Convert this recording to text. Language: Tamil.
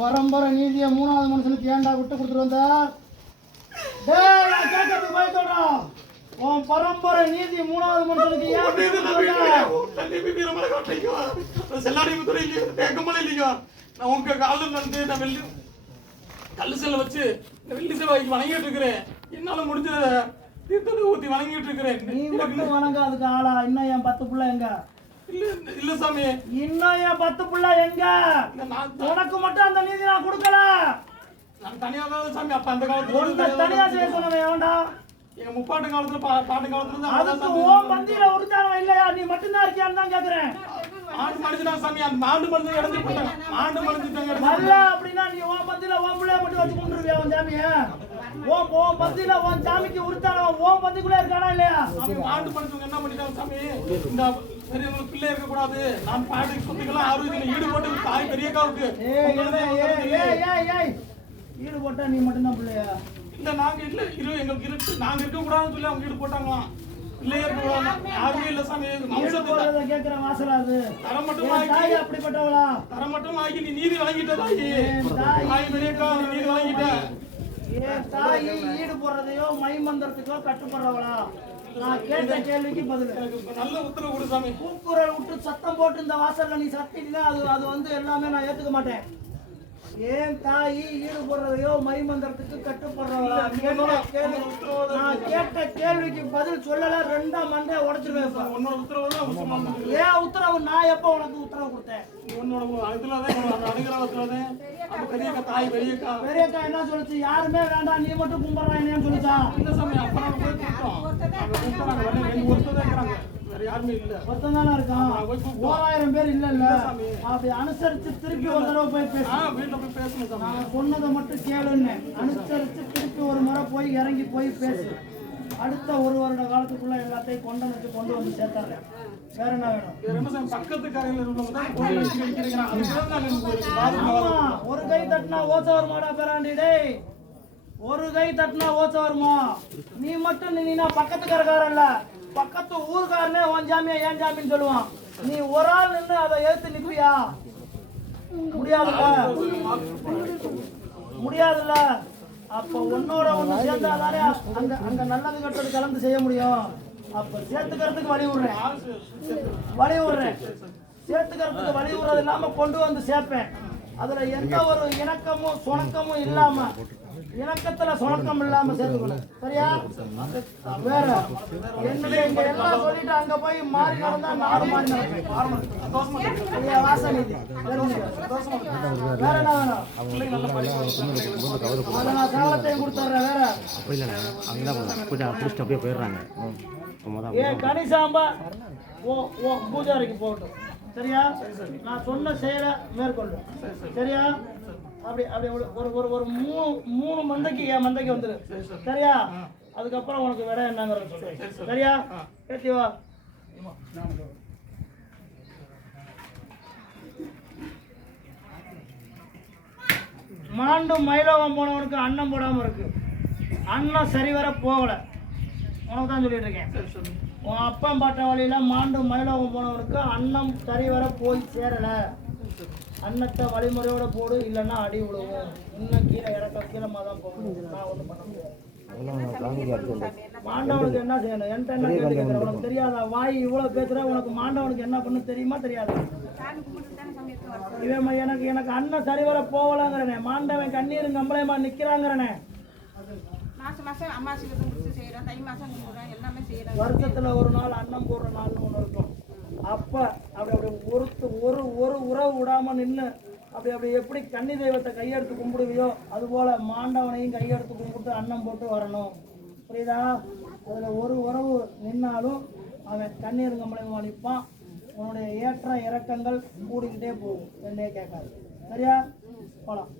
பரம்பரை நீதியை மூணாவது மனுஷனுக்கு ஏன்டா விட்டு கொடுத்துட்டு வந்த? கேட்கறதுக்கு பயத்தோடா உன் பரம்பரை நீதி மூணாவது மனுஷனுக்கு ஏன் விட்டு கொடுத்துட்டு வந்த? நான் உங்க காலில் நடந்து நான் வெள்ளி கல்லு செல்ல வச்சு வெள்ளி செல்வாய்க்கு வணங்கிட்டு இருக்கிறேன். என்னால முடிஞ்சத தீர்த்தத்தை ஊத்தி வணங்கிட்டு இருக்கிறேன். நீ மட்டும் வணங்காதுக்கு ஆளா? இன்னும் என் பத்து புள்ள எங்க? இல்ல சாமி. இன்னும் என் பத்து புள்ள எங்க? உனக்கு மட்டும் அந்த நீதி நான் கொடுக்கல. நான் தனியா தான் சாமி அப்ப அந்த காலத்துல தனியா செய்ய சொன்னவன் ஏன்டா? எங்க முப்பாட்டு காலத்துல பாட்டு காலத்துல அதுக்கு. ஓ மந்தியில உறுத்தாரம் இல்லையா? நீ மட்டும்தான் இருக்கியான்னு தான் கேக்குறேன். ஆண்டு மடிச்சுட்டான் சாமி அந்த ஆண்டு இடந்து போட்டாங்க ஆண்டு நல்ல அப்படின்னா நீ உன் பந்தியில உன் பிள்ளைய மட்டும் வச்சு கொண்டுருவியா உன் சாமிய? உன் உன் பந்தியில உன் சாமிக்கு உறுத்தாரம் உன் பந்திக்குள்ள இருக்கானா இல்லையா? சாமி ஆண்டு மடிச்சவங்க என்ன பண்ணிட்டாங்க சாமி? இந்த பெரியவங்களுக்கு பிள்ளை இருக்க கூடாது நான் பாட்டுக்கு சொத்துக்கெல்லாம் ஆரோக்கியம் ஈடுபட்டு தாய் பெரியக்காவுக்கு. ஈடுபட்டா நீ மட்டும்தான் பிள்ளையா? இல்ல நாங்க இல்ல இரு எங்களுக்கு இருக்கு நாங்க இருக்க கூடாதுன்னு சொல்லி அவங்க ஈடு மட்டும் என் ஆக்கி தாய் அப்படிப்பட்டவளா? தரம் மட்டும் ஆக்கி நீ நீதி வழங்கிட்ட தாயி. தாய் நீதி வழங்கிட்ட என் தாய் ஈடு போடுறதையோ மை மந்திரத்துக்கோ கட்டுப்படுறவளா? நான் கேட்ட கேள்விக்கு பதில். நல்ல உத்தரவு கொடு சாமி. கூக்குரல் விட்டு சத்தம் போட்டு இந்த வாசல்ல நீ சத்தினா அது அது வந்து எல்லாமே நான் ஏத்துக்க மாட்டேன். ஏன் தாயி ஈடு போடுறதையோ மை மந்திரத்துக்கு கட்டுப்படுறவளா கேட்ட கேள்வி நான் கேட்ட கேள்விக்கு பதில் சொல்லல ரெண்டா மண்டைய உடைச்சிருவேன். உன்னோட உத்தரவு ஏன் உத்தரவு? நான் எப்ப உனக்கு உத்தரவு கொடுத்தேன்? உன்னோட உன்னோட அனுகிரகத்துலதான் அந்த பெரியக்கா தாய் பெரியக்கா. பெரியக்கா என்ன சொல்லுச்சு? யாருமே வேண்டாம் நீ மட்டும் கும்பிடுறான்னு சொல்லிச்சா? இந்த சமயம் அப்ப நாங்க போய் கூப்பிட்டோம் நாங்க கூப்பிட்டோம் நாங்க வரல ரெண்டு ஒருத்தர் தான் இருக்கிறாங்க வேற யாருமே இல்ல. ஒருத்தன் தானே இருக்கான். ஓராயிரம் பேர் இல்ல இல்ல. அப்படி அனுசரிச்சு திருப்பி ஒரு தடவை போய் பேசு. ஆ வீட்டுல போய் பேசணும் நான் சொன்னதை மட்டும் கேளுன்னு. அனுசரிச்சு திருப்பி ஒரு முறை போய் இறங்கி போய் பேசு. அடுத்த ஒரு வருட காலத்துக்குள்ள எல்லாத்தையும் கொண்டு வந்து கொண்டு வந்து சேர்த்தாங்க வேற என்ன வேணும்? பக்கத்து கரையில உங்களுக்கு? ஒரு கை தட்டினா ஓச வருமாடா பேராண்டி டேய். ஒரு கை தட்டினா ஓச வருமா? நீ மட்டும் நீனா பக்கத்து கரக்காரன் இல்ல பக்கத்து ஊருக்காரனே உன் ஜாமியா ஏன் ஜாமின்னு சொல்லுவான். நீ ஒரு ஆள் நின்று அதை ஏத்து நிப்பியா? முடியாதுல்ல? முடியாதுல்ல? அப்ப உன்னோட ஒண்ணு சேர்ந்தாதானே அங்க அங்க நல்லது கெட்டது கலந்து செய்ய முடியும். அப்ப சேர்த்துக்கிறதுக்கு வழி விடுறேன். வழி விடுறேன். சேர்த்துக்கிறதுக்கு வழி விடுறது இல்லாம கொண்டு வந்து சேர்ப்பேன். அதுல எந்த ஒரு இணக்கமும் சுணக்கமும் இல்லாம இணக்கத்துல சுணக்கம் இல்லாம சேர்த்துக்கணும் சரியா? வேற. என்னுடைய இங்க எல்லாம் சொல்லிட்டு அங்க போய் மாறி நடந்தா நாடு மாறி ஐயா, வாசநிதி வேற என்ன வேணும்? நான் சாலத்தையும் கொடுத்துட்றேன் வேற. அப்படி கொஞ்சம் பிடிச்சிட்டு அப்படியே போயிடுறாங்க. ஏ கனிசாம்பா ஓ ஓ பூஜாரிக்கு போகட்டும். சரியா? நான் சொன்ன செயலை மேற்கொள்ளும் சரியா? அப்படி அப்படி ஒரு ஒரு ஒரு ஒரு மூணு மூணு மந்தைக்கு என் மந்தைக்கு வந்துரு. சரியா? அதுக்கப்புறம் உனக்கு விட என்னங்கிறத சரியா? ஏத்தி மாண்டும் மயிலோகம் போனவனுக்கு அன்னம் போடாமல் இருக்கு. அன்னம் சரிவர போகலை. உனக்கு தான் சொல்லிட்டு இருக்கேன். உன் அப்பன் பாட்ட வழியில மாண்டும் மயிலோகம் போனவனுக்கு அன்னம் சரிவர போய் சேரலை. அன்னத்தை வழிமுறையோட போடு இல்லைன்னா அடி விழுவும். இன்னும் கீழே இறக்க கீழமா தான் போகணும் நான் ஒன்றும் பண்ண முடியாது. மாண்டவனுக்கு என்ன செய்யணும்? என்கிட்ட என்ன கேள்வி கேட்குற? உனக்கு தெரியாதா? வாய் இவ்வளோ பேசுற உனக்கு மாண்டவனுக்கு என்ன பண்ணு தெரியுமா தெரியாது? இவன் ம- எனக்கு எனக்கு அண்ணன் சரிவர போகலங்கிறனே. மாண்டவன் கண்ணீரும் கம்பளையமா நிற்கிறாங்கிறனே மாசம் மாசம் அம்மா விரதம் முடிச்சு செய்யறோம் தை மாசம் கும்பிடுறோம் எல்லாமே செய்யறோம். வருஷத்துல ஒரு நாள் அன்னம் போடுற நாள்னு ஒன்று இருக்கும். அப்ப அப்படி அப்படி ஒருத்து ஒரு ஒரு உறவு விடாம நின்று அப்படி அப்படி எப்படி கன்னி தெய்வத்தை கையெடுத்து கும்பிடுவியோ அது போல மாண்டவனையும் கையெடுத்து கும்பிட்டு அன்னம் போட்டு வரணும். புரியுதா? அதுல ஒரு உறவு நின்னாலும் அவன் கண்ணீர் கம்பளமா நிற்பான் உன்னுடைய ஏற்ற இறக்கங்கள் கூடிக்கிட்டே போகும். என்னையே கேட்காது. சரியா? போலாம்.